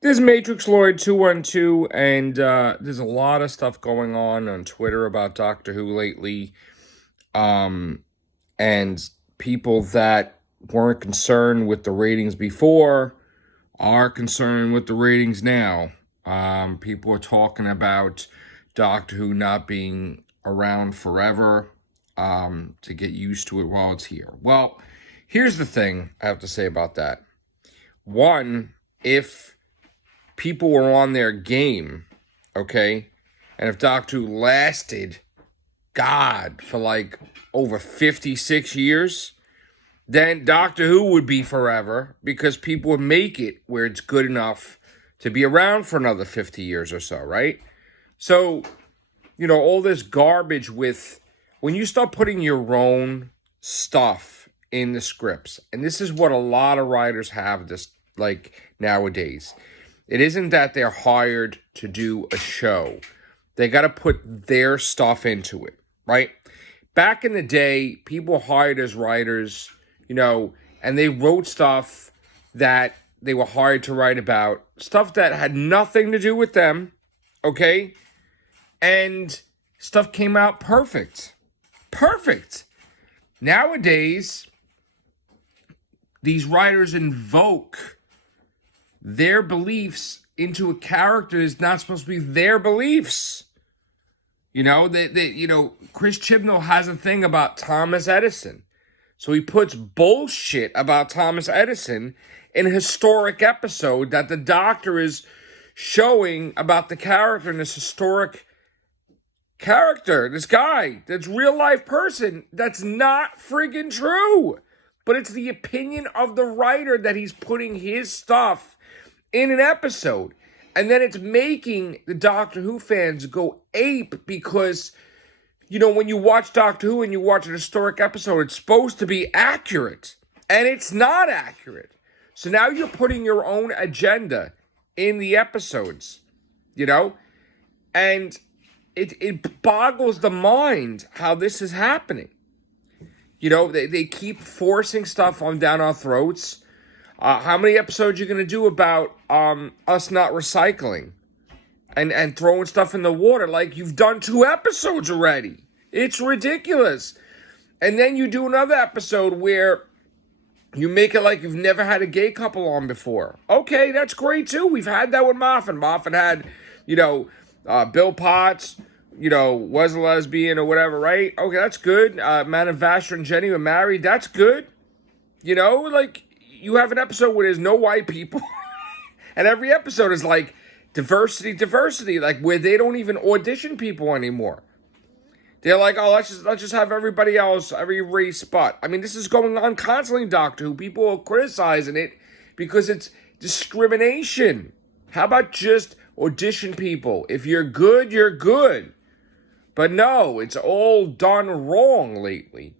This is Matrix Lloyd 212, and there's a lot of stuff going on Twitter about Doctor Who lately. And people that weren't concerned with the ratings before are concerned with the ratings now. People are talking about Doctor Who not being around forever, to get used to it while it's here. Well, here's the thing I have to say about that. One, if people were on their game, okay? And if Doctor Who lasted, God, for like over 56 years, then Doctor Who would be forever because people would make it where it's good enough to be around for another 50 years or so, right? So, all this garbage with when you start putting your own stuff in the scripts, and this is what a lot of writers have this like nowadays. It isn't that they're hired to do a show. They got to put their stuff into it, right? Back in the day, people hired as writers, and they wrote stuff that they were hired to write about, stuff that had nothing to do with them, okay? And stuff came out perfect. Perfect. Nowadays, these writers invoke their beliefs into a character is not supposed to be their beliefs. Chris Chibnall has a thing about Thomas Edison. So he puts bullshit about Thomas Edison in a historic episode that the Doctor is showing about the character in this historic character, this guy, that's real life person. That's not friggin' true. But it's the opinion of the writer that he's putting his stuff in an episode. And then it's making the Doctor Who fans go ape because, when you watch Doctor Who and you watch an historic episode, it's supposed to be accurate. And it's not accurate. So now you're putting your own agenda in the episodes, And it boggles the mind how this is happening. They keep forcing stuff on down our throats. How many episodes are you going to do about us not recycling and throwing stuff in the water? Like, you've done 2 episodes already. It's ridiculous. And then you do another episode where you make it like you've never had a gay couple on before. Okay, that's great too. We've had that with Moffat. Moffat had, Bill Potts, was a lesbian or whatever, right? Okay, that's good. Man and Vasher and Jenny were married. That's good. You have an episode where there's no white people, and every episode is like diversity, like where they don't even audition people anymore. They're like, oh, let's just have everybody else, every race spot. I mean, this is going on constantly in Doctor Who. People are criticizing it because it's discrimination. How about just audition people? If you're good, you're good. But no, it's all done wrong lately.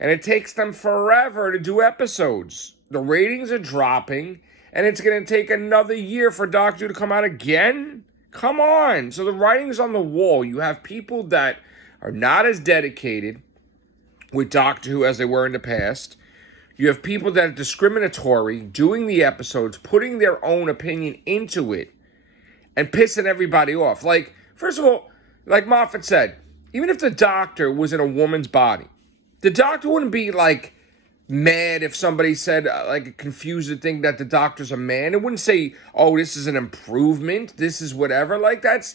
And it takes them forever to do episodes. The ratings are dropping, and it's going to take another year for Doctor Who to come out again? Come on. So the writing's on the wall. You have people that are not as dedicated with Doctor Who as they were in the past. You have people that are discriminatory, doing the episodes, putting their own opinion into it, and pissing everybody off. Like, first of all, like Moffat said, even if the Doctor was in a woman's body, the Doctor wouldn't be, like, mad if somebody said, like, a confused thing that the Doctor's a man. It wouldn't say, oh, this is an improvement, this is whatever. Like, that's,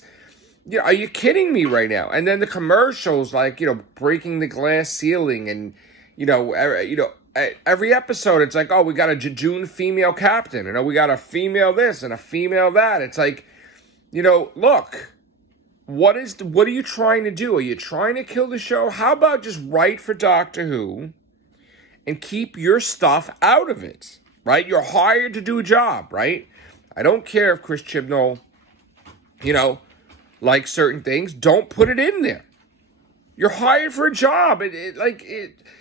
are you kidding me right now? And then the commercials, like, breaking the glass ceiling and, every episode, it's like, oh, we got a Jejune female captain, and we got a female this and a female that. It's like, look, what are you trying to do? Are you trying to kill the show? How about just write for Doctor Who and keep your stuff out of it, right? You're hired to do a job, right? I don't care if Chris Chibnall, likes certain things. Don't put it in there. You're hired for a job.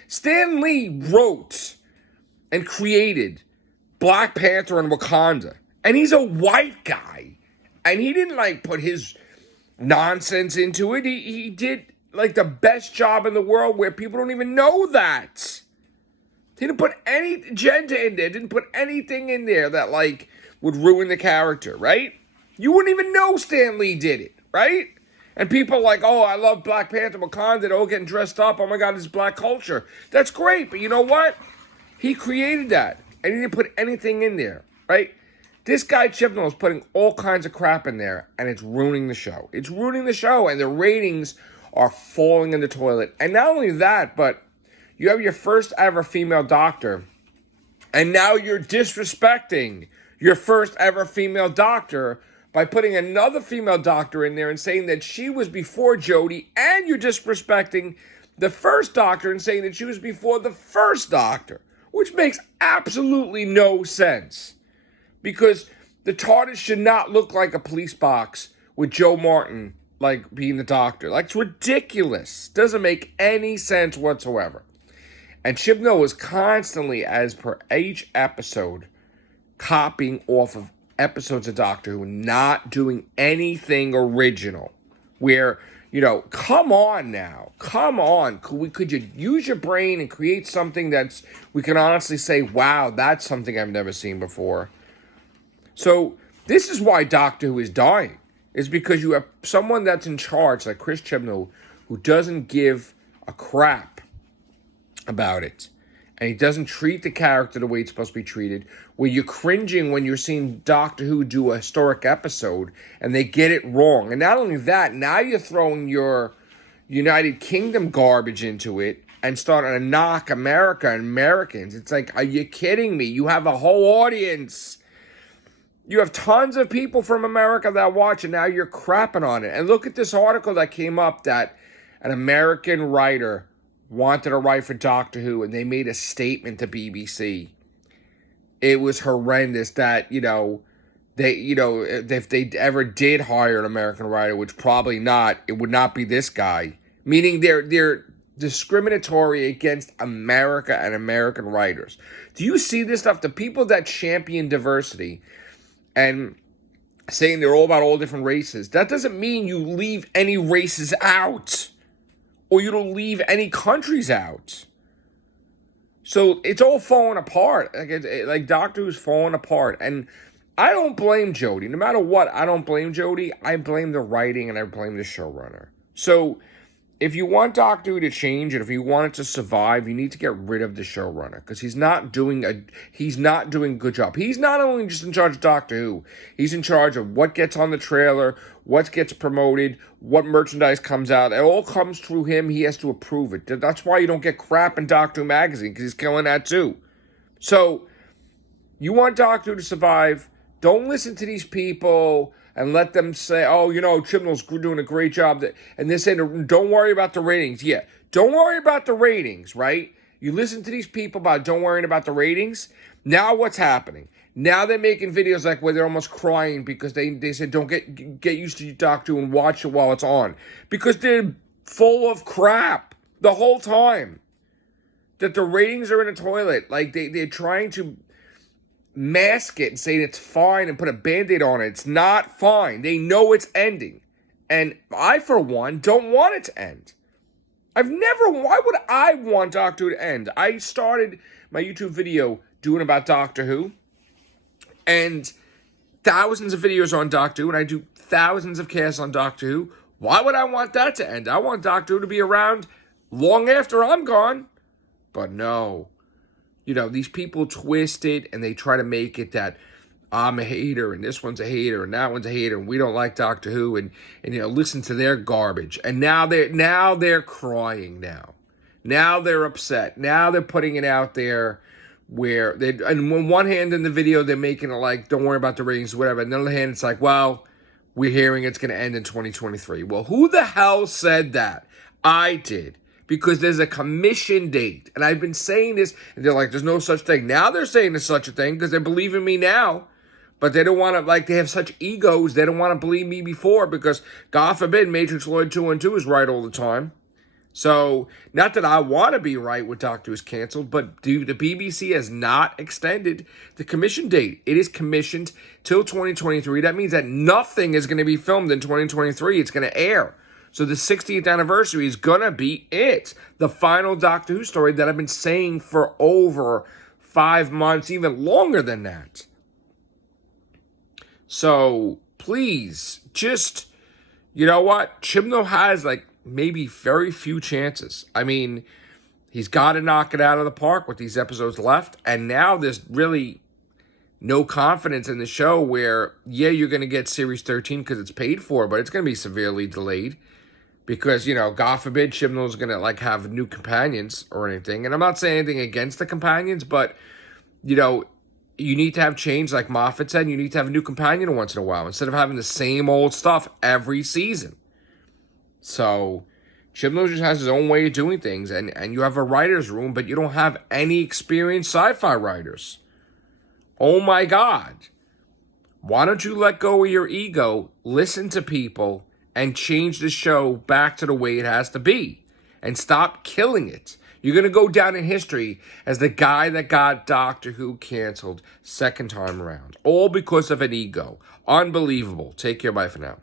Stan Lee wrote and created Black Panther and Wakanda, and he's a white guy, and he didn't put his nonsense into it. He did the best job in the world where people don't even know that. He didn't put any agenda in there. Didn't put anything in there that would ruin the character, right? You wouldn't even know Stan Lee did it, right? And people are like, oh, I love Black Panther, Wakanda, they're all getting dressed up. Oh my God, it's black culture. That's great, but you know what? He created that, and he didn't put anything in there, right? This guy Chibnall is putting all kinds of crap in there, and it's ruining the show. It's ruining the show, and the ratings are falling in the toilet. And not only that, but you have your first ever female doctor, and now you're disrespecting your first ever female doctor by putting another female doctor in there and saying that she was before Jodie, and you're disrespecting the first doctor and saying that she was before the first doctor, which makes absolutely no sense. Because the TARDIS should not look like a police box with Joe Martin, like, being the doctor. Like, it's ridiculous. Doesn't make any sense whatsoever. And Chibnall was constantly, as per each episode, copying off of episodes of Doctor Who, not doing anything original. Where, you know, come on now. Come on. Could you use your brain and create something that's, we can honestly say, wow, that's something I've never seen before. So this is why Doctor Who is dying. Is because you have someone that's in charge, like Chris Chibnall, who doesn't give a crap about it. And he doesn't treat the character the way it's supposed to be treated. Where you're cringing when you're seeing Doctor Who do a historic episode and they get it wrong. And not only that, now you're throwing your United Kingdom garbage into it and starting to knock America and Americans. It's like, are you kidding me? You have a whole audience. You have tons of people from America that watch, and now you're crapping on it. And look at this article that came up that an American writer wanted to write for Doctor Who, and they made a statement to BBC. It was horrendous that, if they ever did hire an American writer, which probably not, it would not be this guy. Meaning they're discriminatory against America and American writers. Do you see this stuff? The people that champion diversity and saying they're all about all different races, that doesn't mean you leave any races out. Or you don't leave any countries out. So it's all falling apart. Like Doctor Who's falling apart. And I don't blame Jodie. No matter what, I don't blame Jodie. I blame the writing and I blame the showrunner. So if you want Doctor Who to change and if you want it to survive, you need to get rid of the showrunner because he's not doing a good job. He's not only just in charge of Doctor Who, he's in charge of what gets on the trailer, what gets promoted, what merchandise comes out. It all comes through him. He has to approve it. That's why you don't get crap in Doctor Who magazine because he's killing that too. So you want Doctor Who to survive. Don't listen to these people and let them say, oh, Chibnall's doing a great job. And they're saying, don't worry about the ratings. Yeah, don't worry about the ratings, right? You listen to these people about don't worry about the ratings. Now what's happening? Now they're making videos like where they're almost crying because they said don't get used to Doctor Who and watch it while it's on. Because they're full of crap the whole time. That the ratings are in the toilet. Like they're trying to mask it and say it's fine and put a Band-Aid on it. It's not fine. They know it's ending. And I, for one, don't want it to end. Why would I want Doctor Who to end? I started my YouTube video doing about Doctor Who. And thousands of videos on Doctor Who. And I do thousands of casts on Doctor Who. Why would I want that to end? I want Doctor Who to be around long after I'm gone. But no. These people twist it and they try to make it that I'm a hater and this one's a hater and that one's a hater and we don't like Doctor Who and listen to their garbage. And now they're crying now. Now they're upset. Now they're putting it out there where and on one hand in the video they're making it like don't worry about the ratings, whatever. And on the other hand it's like, well, we're hearing it's going to end in 2023. Well, who the hell said that? I did. Because there's a commission date. And I've been saying this, and they're like, there's no such thing. Now they're saying there's such a thing because they believe in me now. But they don't want to, they have such egos, they don't want to believe me before because, God forbid, Matrix Lloyd 212 is right all the time. So, not that I want to be right with Doctor Who's canceled, but the BBC has not extended the commission date. It is commissioned till 2023. That means that nothing is going to be filmed in 2023. It's going to air. So the 60th anniversary is going to be it. The final Doctor Who story that I've been saying for over 5 months, even longer than that. So please, just, you know what? Chibnall has like maybe very few chances. I mean, he's got to knock it out of the park with these episodes left. And now there's really no confidence in the show where, yeah, you're going to get Series 13 because it's paid for, but it's going to be severely delayed. Because, God forbid Chibnall's going to, like, have new companions or anything. And I'm not saying anything against the companions, but, you need to have change, like Moffat said. You need to have a new companion once in a while instead of having the same old stuff every season. So, Chibnall just has his own way of doing things. And you have a writer's room, but you don't have any experienced sci-fi writers. Oh, my God. Why don't you let go of your ego, listen to people, and change the show back to the way it has to be. And stop killing it. You're going to go down in history as the guy that got Doctor Who canceled second time around. All because of an ego. Unbelievable. Take care. Bye for now.